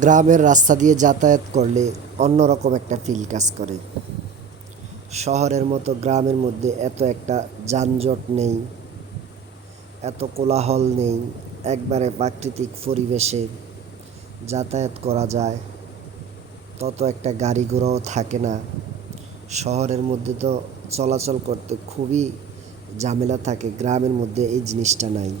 গ্রামের রাস্তা দিয়ে যাতায়াত করলে অন্যরকম একটা ফিল কাজ করে। শহরের মতো গ্রামের মধ্যে এত একটা যানজট নেই, এত কোলাহল নেই, একবারে প্রাকৃতিক পরিবেশে যাতায়াত করা যায়, তত একটা গাড়ি ঘোড়াও থাকে না। শহরের মধ্যে তো চলাচল করতে খুবই ঝামেলা থাকে, গ্রামের মধ্যে এই জিনিসটা নাই।